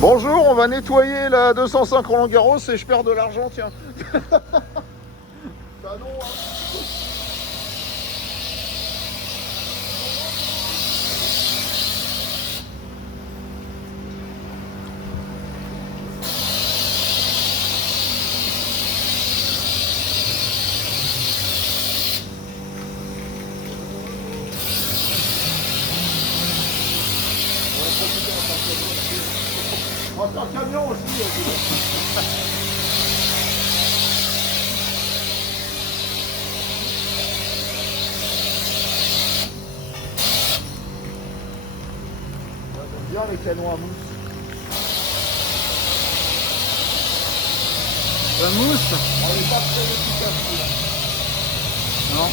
Bonjour, on va nettoyer la 205 Roland Garros et je perds de l'argent, tiens. Canon, hein. On va faire un camion aussi. J'aime bien les canons à mousse. La mousse? On n'est pas très efficace. Non.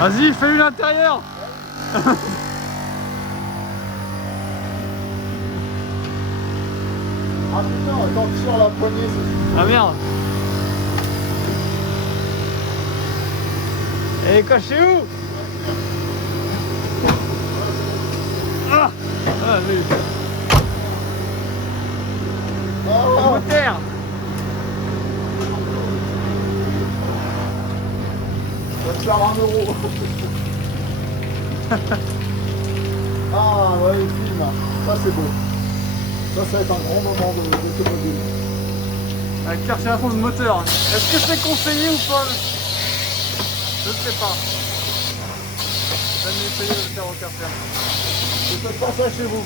Vas-y, fais-lui l'intérieur. Ah putain, quand tu tires la poignée, c'est... Ah merde. Elle est cachée où? Ah, ah oui. Ah, Moteur. ça va te faire 1 euro. Ah ouais, le film, ça c'est beau. Ça va être un grand moment d'automobile. Avec chercher à fond le moteur. Est-ce que c'est conseillé ou pas? Je sais pas. Jamais essayé de le faire au Carter. Ne faites pas ça chez vous.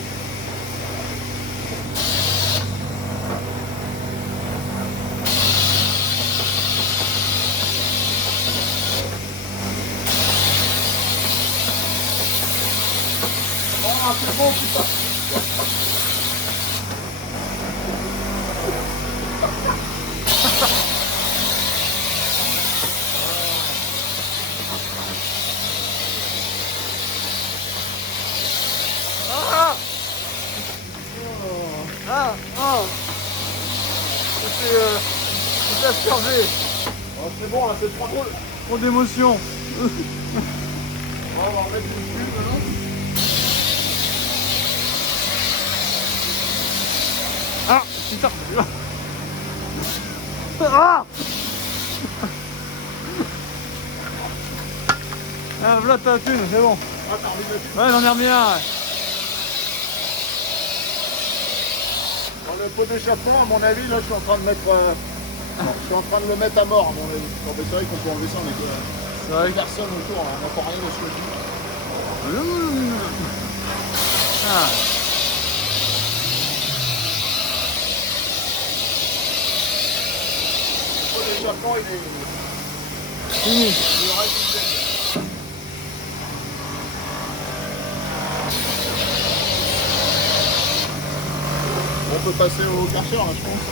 Ah, c'est bon, putain. Ah ah oh. C'est aspergé. Oh, c'est bon, là, c'est trop drôle. Trop d'émotion. On va remettre une pub maintenant. Ah putain. Ah ah, voilà ta thune, c'est bon. Ah, t'as remis dessus. Ouais, j'en ai remis un. Ouais. Dans le pot d'échappement, à mon avis, là, je suis en train de mettre... je suis en train de le mettre à mort, à mon avis. Bon, mais c'est vrai qu'on peut enlever ça, mais C'est vrai que... personne autour, là. On n'entend rien de ce que je dis. Ah. Le pot d'échappement, il est... Fini. Il reste une tête. On peut passer au Karcher, là, je pense.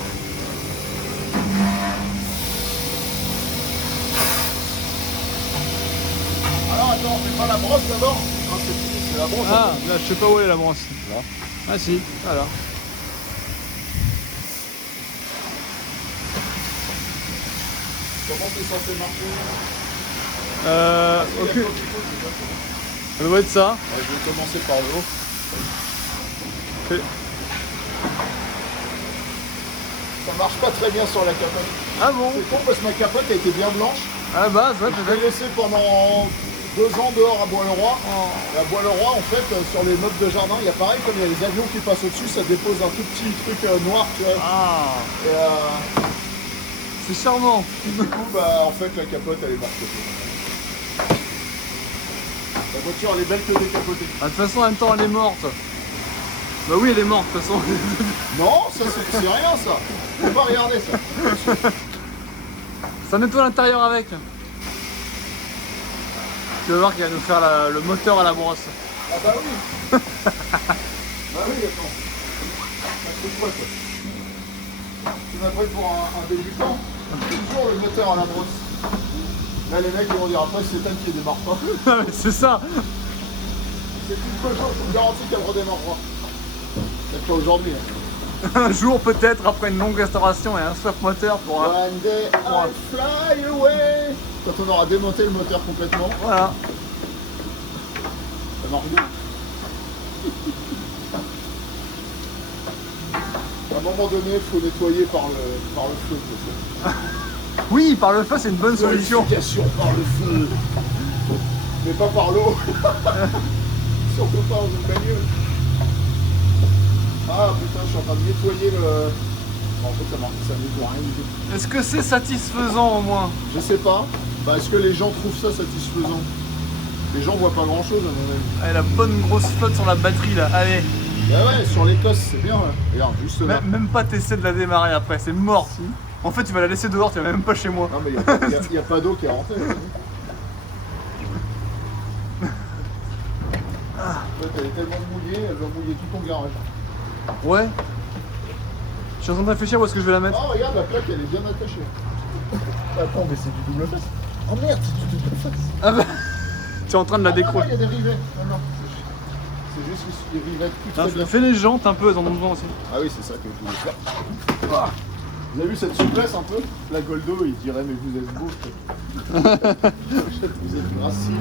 Alors, attends, on fait pas la brosse d'abord? Non, c'est fini, c'est la brosse. Ah, là, je sais pas où est la brosse. Là. Ah si, voilà. Comment c'est censé marcher? Ok. Ça doit être ça. Je vais commencer par le haut. Fais- Ça marche pas très bien sur la capote. Ah bon? C'est con parce que ma capote a été bien blanche. À la base, ouais, Je l'ai peut-être. laissée pendant 2 ans dehors à Bois-le-Roi. Oh. Et à Bois-le-Roi, en fait, sur les meubles de jardin, il y a pareil, comme il y a les avions qui passent au-dessus, ça dépose un tout petit truc noir, tu vois. Ah, Et c'est charmant. du coup, bah, en fait, la capote, elle est morte. La voiture, elle est belle que décapotée. Ah, de toute façon, en même temps, elle est morte. Bah oui, elle est morte, de toute façon. Non, ça, c'est rien, ça. Faut pas regarder, ça. Ça nettoie l'intérieur avec. Tu vas voir qu'il va nous faire le moteur à la brosse. Ah bah oui. Bah oui, attends. Ça coûte quoi, ça? m'appelles pour un débutant, c'est toujours le moteur à la brosse. Là, les mecs ils vont dire après c'est Ethan qui démarre pas. C'est ça. C'est une cochon, je vous garantis qu'elle redémarrera. C'est pas aujourd'hui. Hein. Un jour peut-être après une longue restauration et un swap moteur pour One day I'll fly away. Quand on aura démonté le moteur complètement, voilà. ça marche bien. À un moment donné, il faut nettoyer par le feu. Oui, par le feu c'est une bonne solution. Purification par le feu. Mais pas par l'eau. Surtout pas dans une bagnole. Ah putain, je suis en train de nettoyer le... Bon, en fait, ça nettoie rien du tout. Est-ce que c'est satisfaisant au moins? Je sais pas. Bah, est-ce que les gens trouvent ça satisfaisant? Les gens voient pas grand chose à mon avis. Allez, la bonne grosse flotte sur la batterie là, allez. Bah ouais, sur l'Écosse, c'est bien. Là. Regarde, juste là. Même pas t'essaies de la démarrer après, c'est mort. Si. En fait, tu vas la laisser dehors, tu vas même pas chez moi. Non, mais y a pas d'eau qui est rentrée. Là. Toi, elle est tellement mouillée, elle va mouiller tout ton garage. Ouais. Je suis en train de réfléchir où est-ce que je vais la mettre. Oh, regarde, la plaque, elle est bien attachée. Attends, mais c'est du double face. Oh merde, c'est du double face. Ah bah, tu es en train de la Ah, décrocher. il y a des rivets. Non, non, c'est juste les rivets plus très bien. Fais les jantes un peu, elles en ont besoin aussi. Ah oui, c'est ça que je voulais faire. Ah. Vous avez vu cette souplesse un peu? La Goldo, il dirait, mais vous êtes beau. Vous êtes gracile.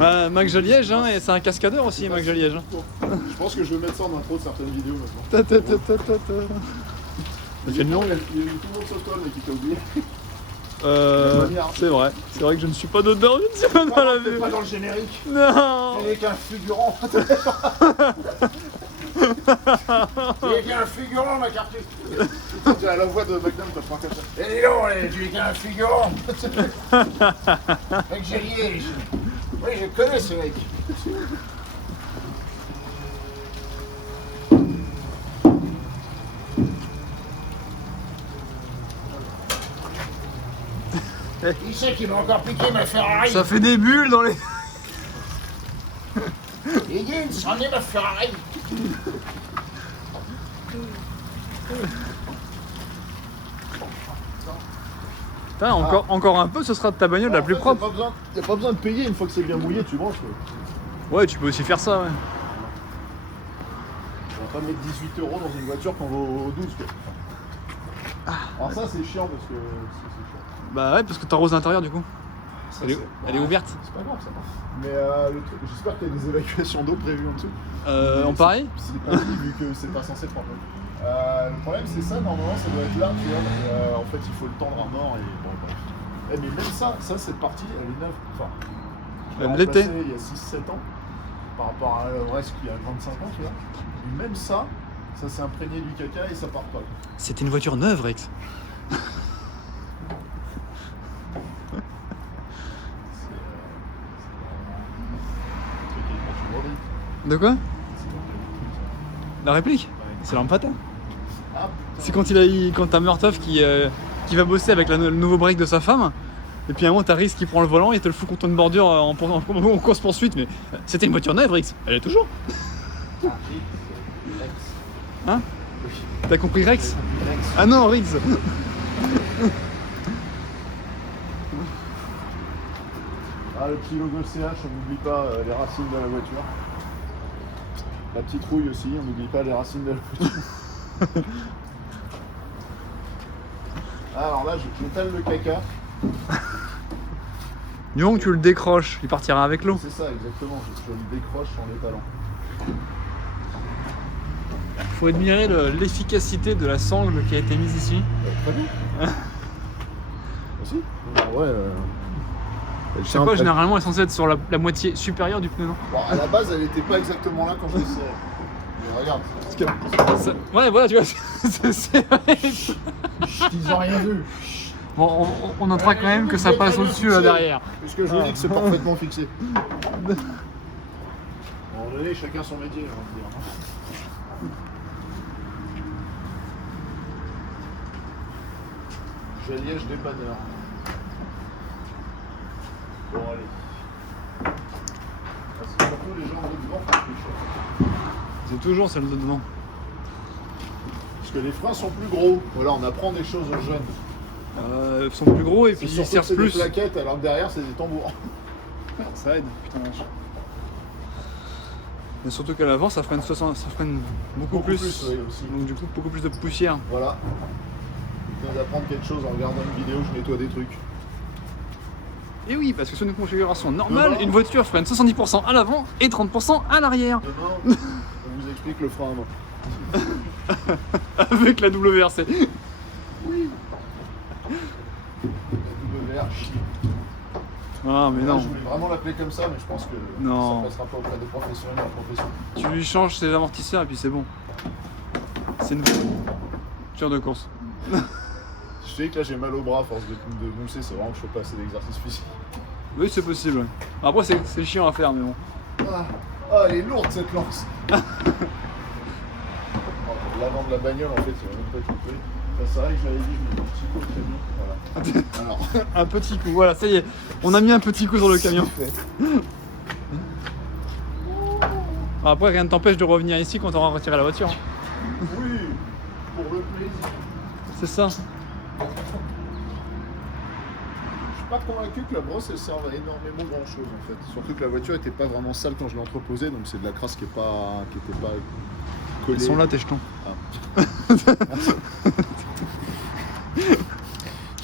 Bah, Mac Jaliège, hein, et c'est un cascadeur aussi, Mac Jaliège. Je pense que je vais mettre ça en intro de certaines vidéos maintenant. Ça fait le nom. Il y a tout le monde s'autole qui t'a oublié. C'est vrai que je ne suis pas dedans, je ne suis pas dans la T'es vue. pas dans le générique. Non. T'es qu'un figurant. T'es qu'un figurant, ma carte. Putain, tu as la voix de McDonald's, t'as pas comme ça. Eh dis donc, tu es qu'un figurant. Mec Gélier. Oui, je connais ce mec. Qui c'est qui m'a encore piqué ma Ferrari? Ça fait des bulles dans les... Higgins, c'en est ma Ferrari. Putain, encore un peu, ce sera ta bagnole la plus propre. Y'a pas besoin de payer une fois que c'est bien mouillé, tu branches. Ouais, tu peux aussi faire ça, ouais. On va pas mettre 18 € dans une voiture qu'on vaut 12 quoi. Alors ça c'est chiant parce que c'est chiant. Bah ouais, parce que t'arroses l'intérieur du coup. Ça, Elle est ouverte. C'est pas grave ça. Mais le truc, j'espère qu'il y a des évacuations d'eau prévues en dessous. En pareil? C'est pas dit vu que c'est pas censé prendre. Le problème c'est ça, normalement ça doit être là, tu vois. En fait il faut le tendre à mort et bon bref. Mais même ça cette partie elle est neuve. Enfin, Elle l'était. il y a 6-7 ans par rapport au reste qui a 25 ans, tu vois. Et même ça s'est imprégné du caca et ça part pas. C'était une voiture neuve, Rex. De quoi? La réplique? C'est l'arme fatale. Ah, C'est quand t'as Murtaugh qui va bosser avec le nouveau break de sa femme. Et puis à un moment, t'as Rix qui prend le volant et te le fout contre une bordure en course poursuite. Mais c'était une voiture neuve, Rix. Elle est toujours. Hein? T'as compris Rex? Ah non, Rix. Ah, le petit logo CH, on n'oublie pas les racines de la voiture. La petite rouille aussi, on n'oublie pas les racines de la voiture. Alors là, j'étale le caca. Donc tu le décroches, il partira avec l'eau. C'est ça, exactement. Je le décroche en l'étalant. Faut admirer l'efficacité de la sangle qui a été mise ici. Très bien. Aussi ouais. Je sais pas, généralement elle est censée être sur la moitié supérieure du pneu, non? Bon, à la base, elle était pas exactement là quand je l'ai serré. Mais regarde. Ouais, voilà, tu vois, c'est vrai. Ils ont rien vu. Bon, on notera quand même que ça passe au-dessus là derrière. Parce que je vous dis que c'est parfaitement fixé. À un moment donné, chacun son métier, j'ai envie de dire. Jaliège dépanneur. Bon, allez. Ah, c'est surtout les gens de devant qui sont chauds. C'est toujours celle de devant. Parce que les freins sont plus gros. Voilà, on apprend des choses aux jeunes. Sont plus gros et C'est puis ils surtout que servent c'est plus. des plaquettes alors que derrière c'est des tambours. Ça aide, putain la vache. Mais surtout qu'à l'avant ça freine, ça freine beaucoup plus. Oui, aussi. Donc du coup beaucoup plus de poussière. Voilà. Je viens d'apprendre quelque chose en regardant une vidéo, je nettoie des trucs. Et oui, parce que sur une configuration normale, Demain. une voiture freine 70% à l'avant et 30% à l'arrière. Demain, on vous explique le frein avant. Avec la WRC. Oui. La WRC. Ah mais Là, non. je voulais vraiment l'appeler comme ça, mais je pense que Non. ça passera pas auprès des professionnels de la profession. Tu lui changes ses amortisseurs et puis c'est bon. C'est une voiture de course. Je sais que là j'ai mal au bras à force de mousser, c'est vraiment que je fais pas assez d'exercice physique. Oui, c'est possible. Ouais. Après, c'est chiant à faire, mais bon. Ah, elle est lourde cette lance. L'avant de la bagnole en fait, c'est même pas tout fait. C'est vrai que j'avais dit, je mets un petit coup au camion. Voilà. Alors, Un petit coup, voilà, ça y est. On a mis un petit coup sur le camion. c'est fait. Après, rien ne t'empêche de revenir ici quand on aura retiré la voiture. Oui, pour le plaisir. C'est ça. Je suis pas convaincu que la brosse elle serve à énormément grand chose en fait. Surtout que la voiture était pas vraiment sale quand je l'ai entreposée, donc c'est de la crasse qui était pas collée. Ils sont là tes jetons. Ah.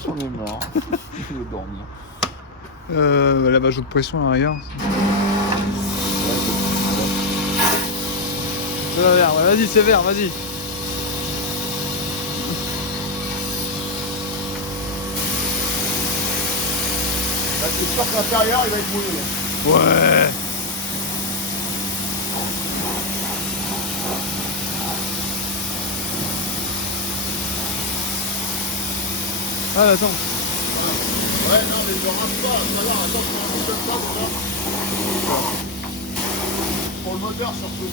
J'en ai marre. Je veux dormir. Lavage de pression à l'arrière. C'est vert, ouais, vas-y, c'est vert, vas-y. Là, c'est sûr que l'intérieur il va être mouillé. Ouais. Ah, attends. Ouais, non, mais je rase pas. Alors, attends, je ne pas déjà. Pour le moteur surtout.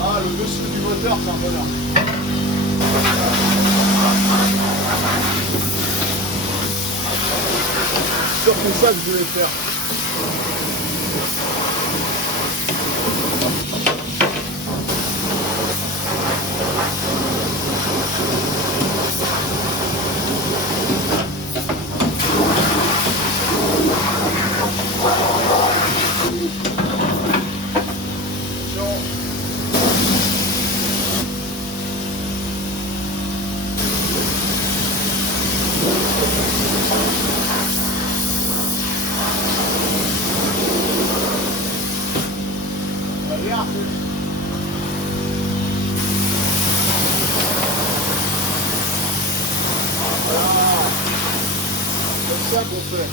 Ah, le dessus du moteur, c'est un bonheur. C'est surtout ça que je voulais faire. C'est ça qu'on fait.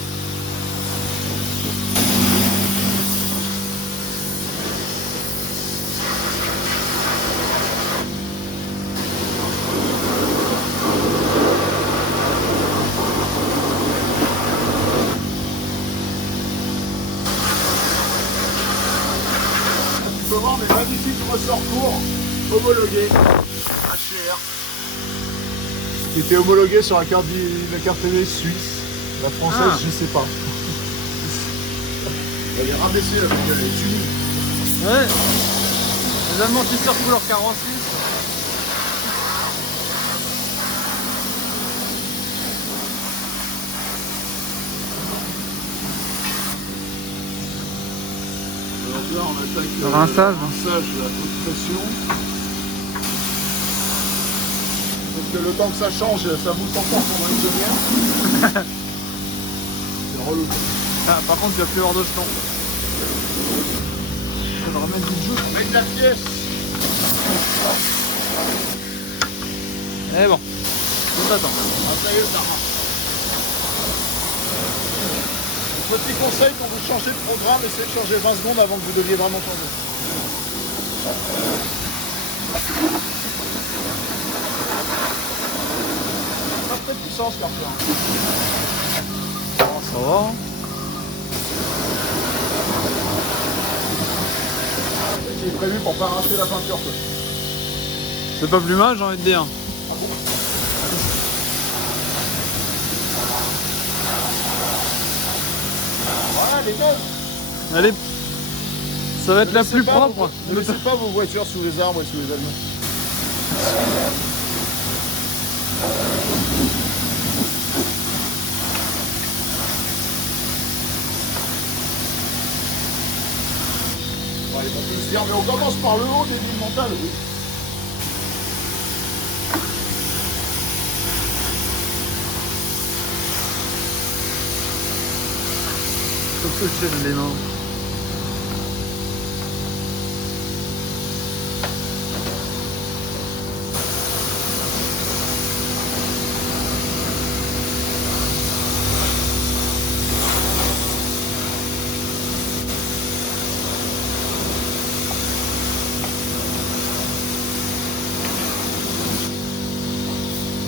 Tu peux voir mes magnifiques ressorts courts homologués HR qui étaient homologués sur la carte TV suisse. La française, Ah. je sais pas. Elle est rabaissée avec les tuning. Ouais. Les amortisseurs couleur 46. Alors là, on attaque Rinçage. rinçage à haute pression. Parce que le temps que ça change, ça mousse encore pendant une demi-heure. C'est relou. Ah, par contre, tu vas plus avoir de jetons. Ça va remettre du jeu. Avec la pièce. Eh bon, on t'attend. Ah, ça y est, ça marche. Petit conseil quand vous changez de programme, essayez de changer 20 secondes avant que vous deviez vraiment changer. Pas très de puissance parfois. Ça va. Qui est prévu pour pas arracher la peinture. Quoi. C'est pas plus mal, j'ai envie de dire. Ah bon. Voilà, les neuves. Allez, ça va être Ne la laissez plus pas propre. Ne laissez pas vos voitures sous les arbres et sous les avions. Ouais, ils vont tous se dire, mais on commence par le haut, débile mental, oui. Faut que je tienne les mains.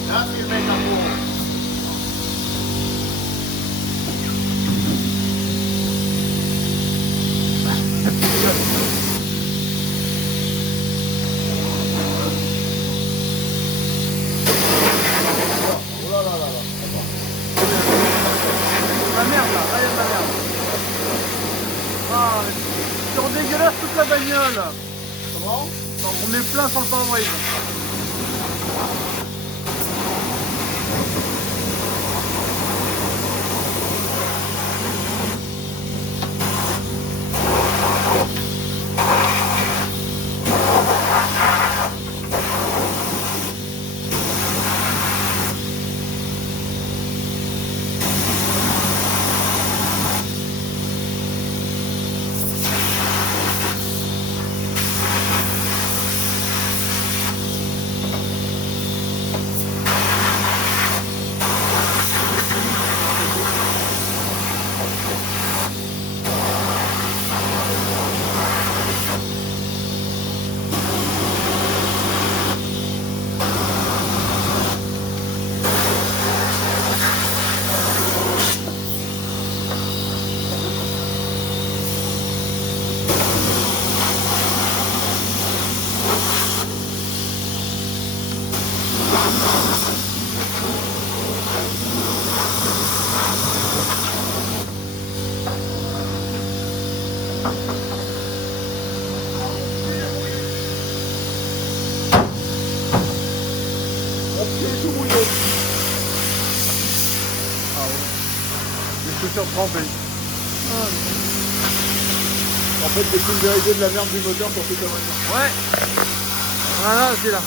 Là, c'est le mec à fond. Oh là là là là. La merde là, allez la merde. Ah, tu redégueulasses toute la bagnole. Comment? On est plein sur le pare-brise. Mon pied est tout mouillé. Ah ouais. Les chaussures trempées. En fait, j'ai pulvérisé de la merde du moteur pour toute la voiture. Ouais. Voilà, c'est là.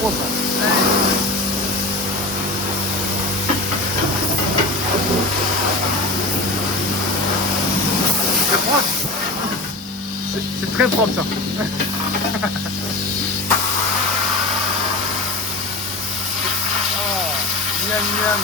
Comment ça? C'est très propre ça. Oh, miam miam.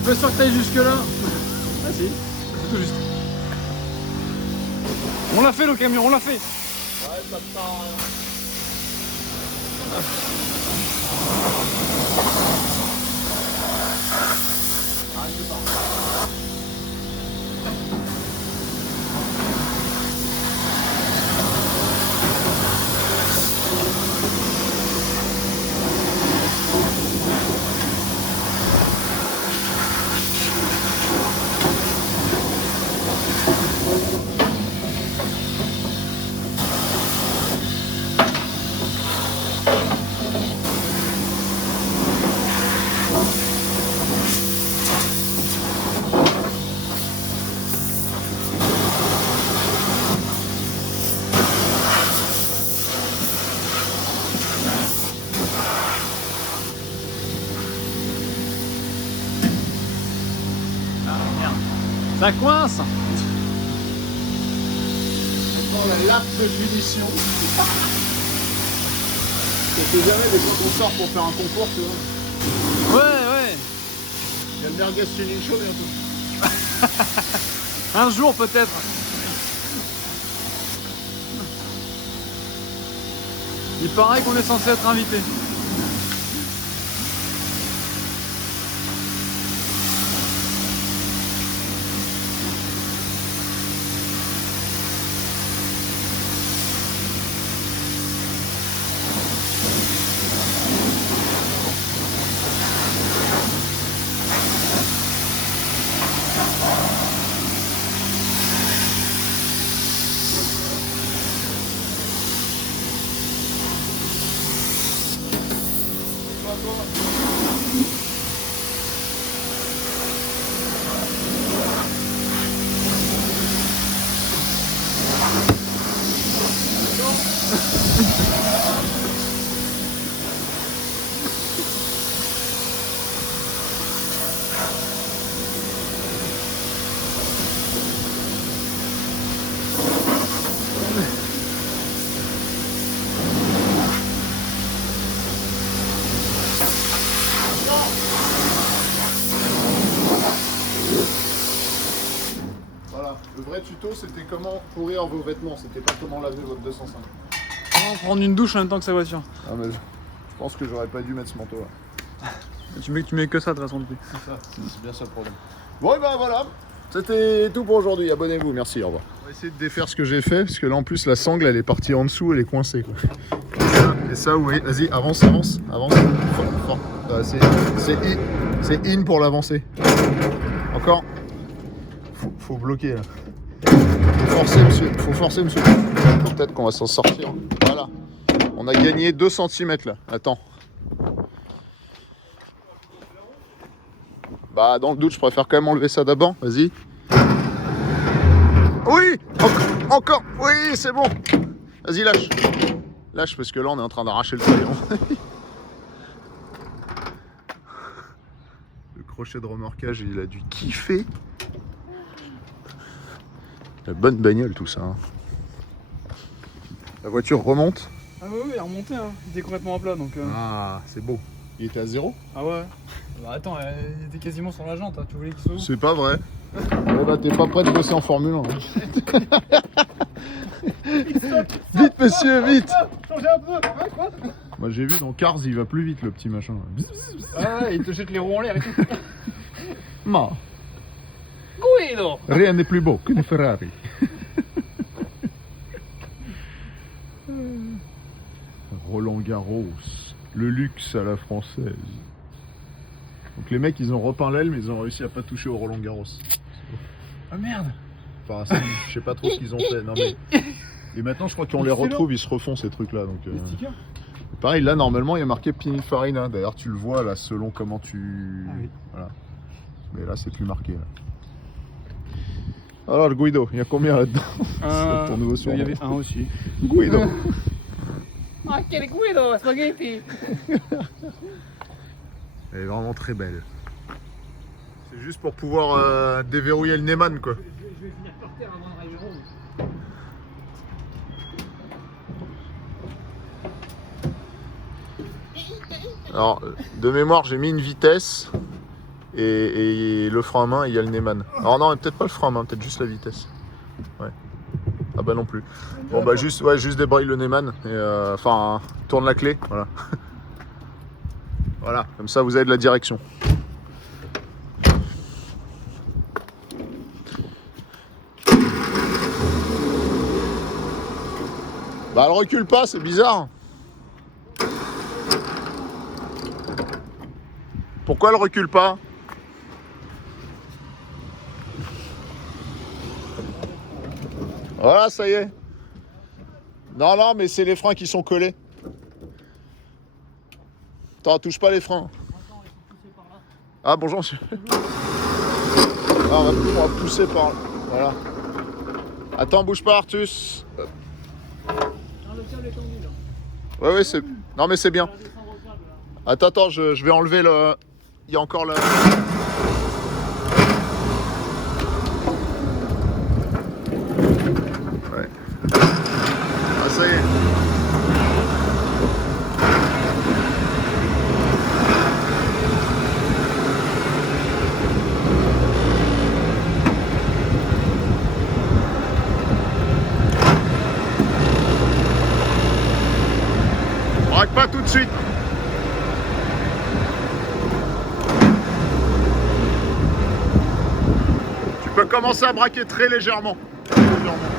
suis pas sûr que t'ailles jusque là. Ah si, c'est tout juste. On l'a fait le camion, on l'a fait. Ouais, ça me sert à rien. Ah, c'est pas. Ça coince. Maintenant la lave de punition. C'est jamais des fois qu'on sort pour faire un concours, tu vois. Ouais. Il y a le merguez tuning show bientôt. Un jour peut-être. Il paraît qu'on est censé être invité. Voilà, le vrai tuto c'était comment pourrir vos vêtements, c'était pas comment laver votre 205. On va prendre une douche en même temps que sa voiture. Ah mais je pense que j'aurais pas dû mettre ce manteau là. Tu mets que ça de toute façon depuis. C'est ça, c'est bien ça le problème. Bon et ben voilà, c'était tout pour aujourd'hui, abonnez-vous, merci, au revoir. On va essayer de défaire ce que j'ai fait, parce que là en plus la sangle elle est partie en dessous, elle est coincée quoi. Et ça oui, vas-y, avance. Fort. C'est in pour l'avancer. Encore. Faut bloquer là. Faut forcer monsieur. Peut-être qu'on va s'en sortir. Voilà. On a gagné 2 cm là. Attends. Bah dans le doute je préfère quand même enlever ça d'abord. Vas-y. Oui. Encore. Oui c'est bon. Vas-y lâche. Lâche parce que là on est en train d'arracher le crayon. Le crochet de remorquage il a dû kiffer. La bonne bagnole tout ça. Hein. La voiture remonte. Ah oui, il est remonté, hein. Il était complètement à plat donc. Ah c'est beau. Il était à 0. Ah ouais. Bah attends, il était quasiment sur la jante, hein. Tu voulais qu'il soit où? C'est pas vrai. Oh bah t'es pas prêt de bosser en Formule 1. Hein. Vite monsieur, vite. Changez un peu. Hein, quoi? Moi j'ai vu dans Cars il va plus vite le petit machin. Ah ouais, il te jette les roues en l'air et tout. Ma. Guido. Rien n'est plus beau qu'une Ferrari. Roland Garros, le luxe à la française. Donc les mecs ils ont repeint l'aile mais ils ont réussi à pas toucher au Roland Garros. Ah merde. Enfin je sais pas trop ce qu'ils ont fait. Non, mais... Et maintenant je crois qu'on les retrouve, ils se refont ces trucs là. Donc, pareil là normalement il y a marqué Pininfarina. D'ailleurs tu le vois là selon comment tu... Ah oui. Voilà. Mais là c'est plus marqué. Là. Alors Guido, il y a combien là-dedans? C'est ton nouveau surnom. Il y avait un aussi. Guido. Ah, quel Guido, spaghetti. Elle est vraiment très belle. C'est juste pour pouvoir déverrouiller le Neyman quoi. Je vais finir par terre avant d'arriver rond. Alors de mémoire j'ai mis une vitesse et le frein à main, il y a le Neyman. Alors non, peut-être pas le frein à main, peut-être juste la vitesse. Ouais. Ah bah non plus. Bon bah juste débraye le Neyman, et tourne la clé, voilà. Voilà, comme ça vous avez de la direction. Bah elle recule pas, c'est bizarre. Pourquoi elle recule pas? Voilà, ça y est. Non, non, mais c'est les freins qui sont collés. Attends, touche pas les freins. Ah, bonjour, monsieur. Ah, on va pousser par là. Voilà. Attends, bouge pas, Artus. Ouais, ouais, c'est... Non, mais c'est bien. Attends, je vais enlever le... Il y a encore le... Ouais. Ah, ça y est. Braque pas tout de suite. Tu peux commencer à braquer très légèrement. Très légèrement.